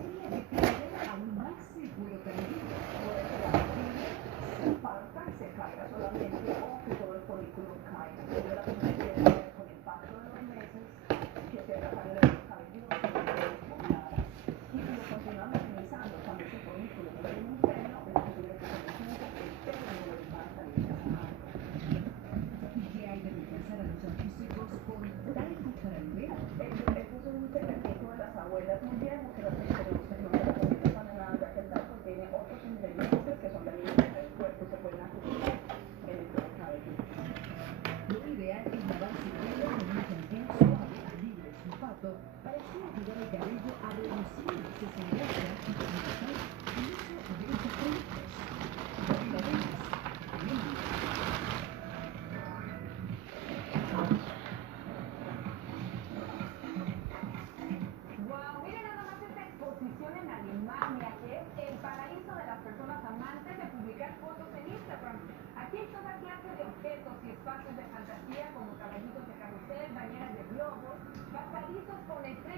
materia depende aún más seguro perdido. Puede que la materia se parta y se caiga solamente o que todo el currículum caiga. Entonces la cosa tiene que ver con el paso de los meses, que se agarran los cabellos, y como continúan utilizando cuando ese currículum no tiene un freno, es posible que se les junte el pelo y no les va a salir nada. ¿Y qué hay de reemplazar a los acústicos con talco para el pelo? Eso es un secretito de las abuelas muy viejas que las experiencias no se recomiendan para nada, ya que el talco tiene otros ingredientes que son dañinos del cuerpo y se pueden acumular en el cuero cabelludo. Lo ideal es lavarse el pelo con un champú suave, libre de sulfato, para así ayudar al cabello a reducir el exceso de grasa y comenzar el uso de estos productos. Gabriela Reyes, Lima. Wow, miren nada más esta exposición en Alemania, que es el paraíso de las personas amantes de publicar fotos en Instagram. Aquí hay toda clase de objetos y espacios de fantasía como caballitos de carrusel, bañeras de globos, pasadizos con estrellas